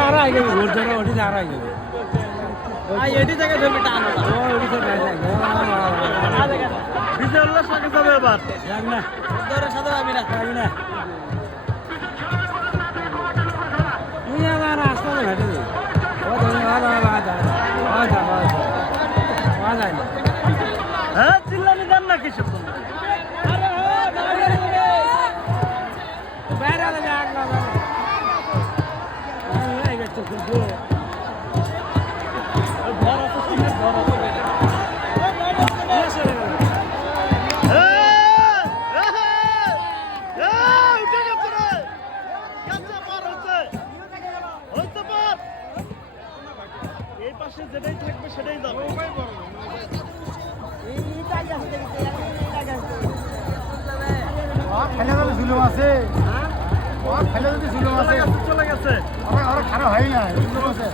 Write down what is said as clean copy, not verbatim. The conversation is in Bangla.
আর আগে ঘুর ধরে ওটি আর আগে এটি থেকে ধরবে টানো না ওটি তো বিজয় উল্লাস লাগে যাবে এবার যাক না ধরে সাথে আমি না যাবি না তুই আমার আসতে ভেটে দিই ও যায় না হ্যাঁ চিল্লানি দেন না কিছু বাইরে যাক না এই গেছে কিন্তু এই পাশে যেটাই থাকবে সেটাই যাবে ফেলে গেলে ঝুলুম আছে ফেলে যদি ঝুলুম আছে চলে গেছে খারাপ হয় না ঝুলুম আছে